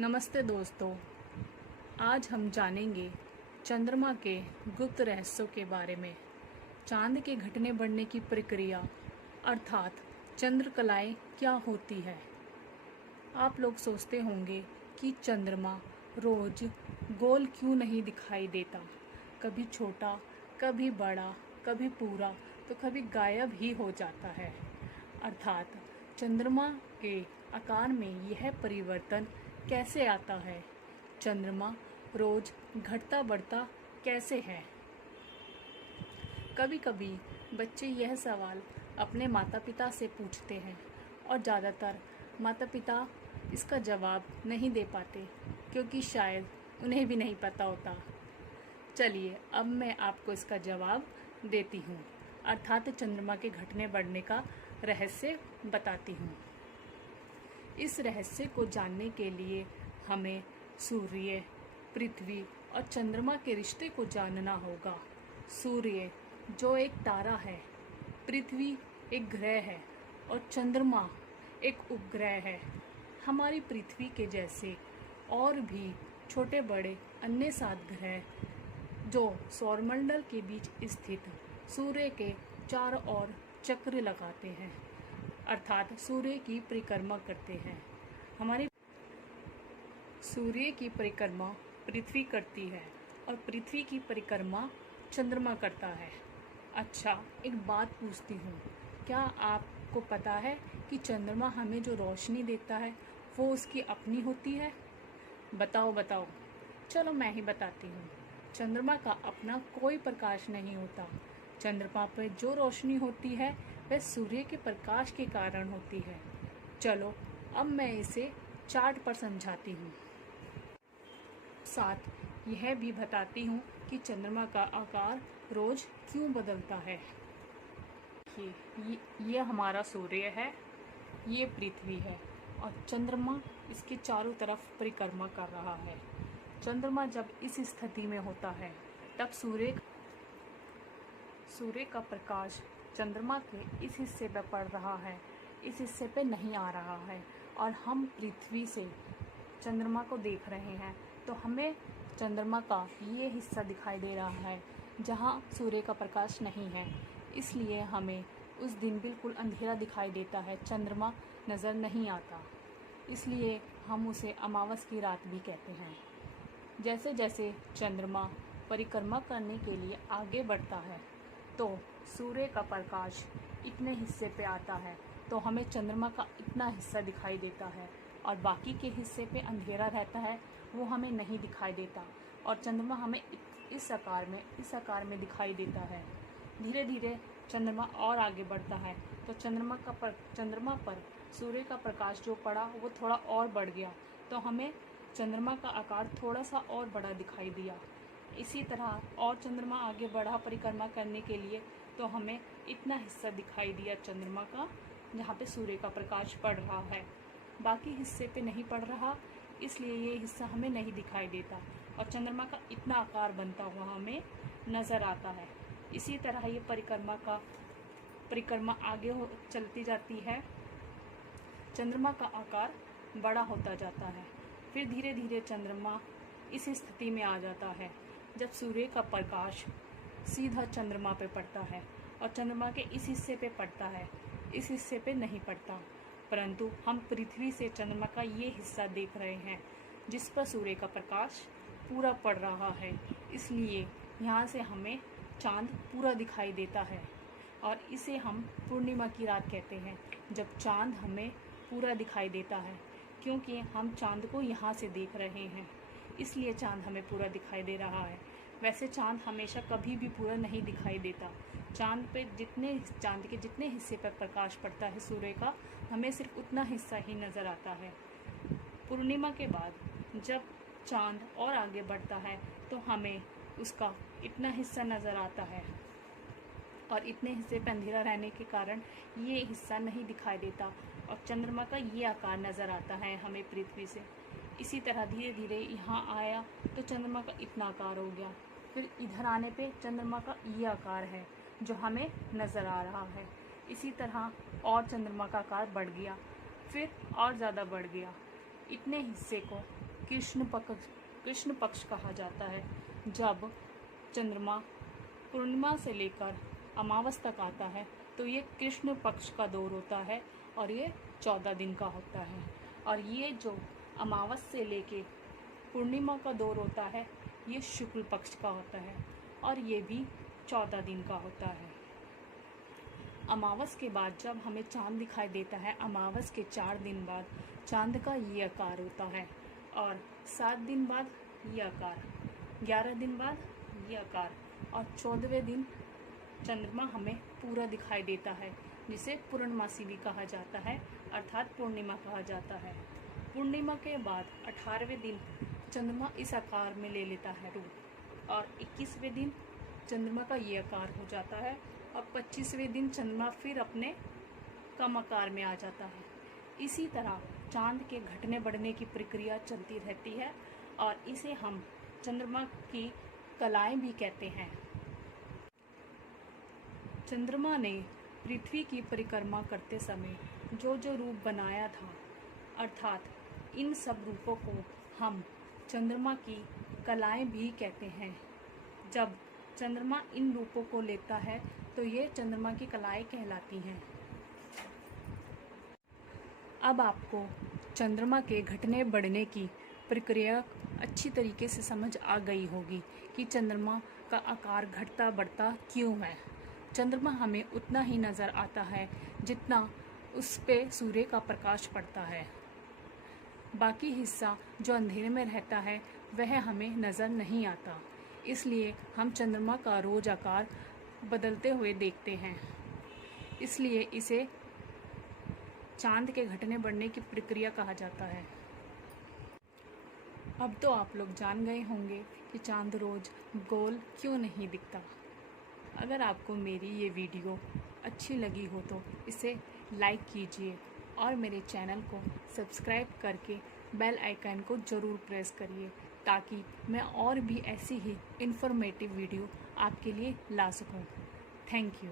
नमस्ते दोस्तों। आज हम जानेंगे चंद्रमा के गुप्त रहस्यों के बारे में। चांद के घटने बढ़ने की प्रक्रिया अर्थात चंद्रकलाएं क्या होती है। आप लोग सोचते होंगे कि चंद्रमा रोज गोल क्यों नहीं दिखाई देता, कभी छोटा, कभी बड़ा, कभी पूरा, तो कभी गायब ही हो जाता है। अर्थात चंद्रमा के आकार में यह परिवर्तन कैसे आता है। चंद्रमा रोज घटता बढ़ता कैसे है। कभी कभी बच्चे यह सवाल अपने माता पिता से पूछते हैं और ज़्यादातर माता पिता इसका जवाब नहीं दे पाते, क्योंकि शायद उन्हें भी नहीं पता होता। चलिए अब मैं आपको इसका जवाब देती हूँ, अर्थात चंद्रमा के घटने बढ़ने का रहस्य बताती हूँ। इस रहस्य को जानने के लिए हमें सूर्य, पृथ्वी और चंद्रमा के रिश्ते को जानना होगा। सूर्य जो एक तारा है, पृथ्वी एक ग्रह है और चंद्रमा एक उपग्रह है। हमारी पृथ्वी के जैसे और भी छोटे बड़े अन्य 7 ग्रह जो सौरमंडल के बीच स्थित सूर्य के चारों ओर चक्र लगाते हैं, अर्थात सूर्य की परिक्रमा करते हैं। हमारी सूर्य की परिक्रमा पृथ्वी करती है और पृथ्वी की परिक्रमा चंद्रमा करता है। अच्छा, एक बात पूछती हूँ, क्या आपको पता है कि चंद्रमा हमें जो रोशनी देता है वो उसकी अपनी होती है? बताओ बताओ। चलो मैं ही बताती हूँ। चंद्रमा का अपना कोई प्रकाश नहीं होता। चंद्रमा पर जो रोशनी होती है वह सूर्य के प्रकाश के कारण होती है। चलो अब मैं इसे चार्ट पर समझाती हूँ, साथ यह भी बताती हूँ कि चंद्रमा का आकार रोज क्यों बदलता है। ये हमारा सूर्य है, ये पृथ्वी है और चंद्रमा इसके चारों तरफ परिक्रमा कर रहा है। चंद्रमा जब इस स्थिति में होता है तब सूर्य का प्रकाश चंद्रमा के इस हिस्से पर पड़ रहा है, इस हिस्से पे नहीं आ रहा है और हम पृथ्वी से चंद्रमा को देख रहे हैं, तो हमें चंद्रमा का ये हिस्सा दिखाई दे रहा है जहाँ सूर्य का प्रकाश नहीं है। इसलिए हमें उस दिन बिल्कुल अंधेरा दिखाई देता है, चंद्रमा नज़र नहीं आता। इसलिए हम उसे अमावस की रात भी कहते हैं। जैसे जैसे चंद्रमा परिक्रमा करने के लिए आगे बढ़ता है तो सूर्य का प्रकाश इतने हिस्से पे आता है तो हमें चंद्रमा का इतना हिस्सा दिखाई देता है और बाकी के हिस्से पे अंधेरा रहता है, वो हमें नहीं दिखाई देता और चंद्रमा हमें इस आकार में दिखाई देता है। धीरे धीरे चंद्रमा और आगे बढ़ता है तो चंद्रमा पर सूर्य का प्रकाश जो पड़ा वो थोड़ा और बढ़ गया, तो हमें चंद्रमा का आकार थोड़ा सा और बड़ा दिखाई दिया। इसी तरह और चंद्रमा आगे बढ़ा परिक्रमा करने के लिए, तो हमें इतना हिस्सा दिखाई दिया चंद्रमा का जहाँ पे सूर्य का प्रकाश पड़ रहा है। बाकी हिस्से पे नहीं पड़ रहा, इसलिए ये हिस्सा हमें नहीं दिखाई देता और चंद्रमा का इतना आकार बनता हुआ हमें नज़र आता है। इसी तरह ये परिक्रमा आगे चलती जाती है, चंद्रमा का आकार बड़ा होता जाता है। फिर धीरे धीरे चंद्रमा इस स्थिति में आ जाता है जब सूर्य का प्रकाश सीधा चंद्रमा पे पड़ता है और चंद्रमा के इस हिस्से पे पड़ता है, इस हिस्से पे नहीं पड़ता, परंतु हम पृथ्वी से चंद्रमा का ये हिस्सा देख रहे हैं जिस पर सूर्य का प्रकाश पूरा पड़ रहा है। इसलिए यहाँ से हमें चांद पूरा दिखाई देता है और इसे हम पूर्णिमा की रात कहते हैं, जब चांद हमें पूरा दिखाई देता है। क्योंकि हम चांद को यहाँ से देख रहे हैं, इसलिए चांद हमें पूरा दिखाई दे रहा है। वैसे चांद हमेशा कभी भी पूरा नहीं दिखाई देता। चांद के जितने हिस्से पर प्रकाश पड़ता है सूर्य का, हमें सिर्फ उतना हिस्सा ही नज़र आता है। पूर्णिमा के बाद जब चांद और आगे बढ़ता है तो हमें उसका इतना हिस्सा नज़र आता है और इतने हिस्से पर अंधेरा रहने के कारण ये हिस्सा नहीं दिखाई देता और चंद्रमा का ये आकार नज़र आता है हमें पृथ्वी से। इसी तरह धीरे धीरे यहाँ आया तो चंद्रमा का इतना आकार हो गया, फिर इधर आने पे चंद्रमा का ये आकार है जो हमें नज़र आ रहा है। इसी तरह और चंद्रमा का आकार बढ़ गया, फिर और ज़्यादा बढ़ गया। इतने हिस्से को कृष्ण पक्ष कहा जाता है। जब चंद्रमा पूर्णिमा से लेकर अमावस तक आता है तो ये कृष्ण पक्ष का दौर होता है और ये 14 दिन का होता है। और ये जो अमावस से लेके पूर्णिमा का दौर होता है ये शुक्ल पक्ष का होता है और ये भी 14 दिन का होता है। अमावस के बाद जब हमें चांद दिखाई देता है, अमावस के 4 दिन बाद चांद का ये आकार होता है और 7 दिन बाद ये आकार, 11 दिन बाद ये आकार और 14वें दिन चंद्रमा हमें पूरा दिखाई देता है, जिसे पूर्णमासी भी कहा जाता है अर्थात पूर्णिमा कहा जाता है। पूर्णिमा के बाद 18वें दिन चंद्रमा इस आकार में ले लेता है रूप और 21वें दिन चंद्रमा का ये आकार हो जाता है और 25वें दिन चंद्रमा फिर अपने कम आकार में आ जाता है। इसी तरह चांद के घटने बढ़ने की प्रक्रिया चलती रहती है और इसे हम चंद्रमा की कलाएं भी कहते हैं। चंद्रमा ने पृथ्वी की परिक्रमा करते समय जो जो रूप बनाया था, अर्थात इन सब रूपों को हम चंद्रमा की कलाएं भी कहते हैं। जब चंद्रमा इन रूपों को लेता है तो ये चंद्रमा की कलाएं कहलाती हैं। अब आपको चंद्रमा के घटने बढ़ने की प्रक्रिया अच्छी तरीके से समझ आ गई होगी कि चंद्रमा का आकार घटता बढ़ता क्यों है। चंद्रमा हमें उतना ही नज़र आता है जितना उस पे सूर्य का प्रकाश पड़ता है। बाकी हिस्सा जो अंधेरे में रहता है वह हमें नज़र नहीं आता, इसलिए हम चंद्रमा का रोज आकार बदलते हुए देखते हैं। इसलिए इसे चांद के घटने बढ़ने की प्रक्रिया कहा जाता है। अब तो आप लोग जान गए होंगे कि चांद रोज गोल क्यों नहीं दिखता। अगर आपको मेरी ये वीडियो अच्छी लगी हो तो इसे लाइक कीजिए और मेरे चैनल को सब्सक्राइब करके बेल आइकन को ज़रूर प्रेस करिए ताकि मैं और भी ऐसी ही इन्फॉर्मेटिव वीडियो आपके लिए ला सकूं। Thank you.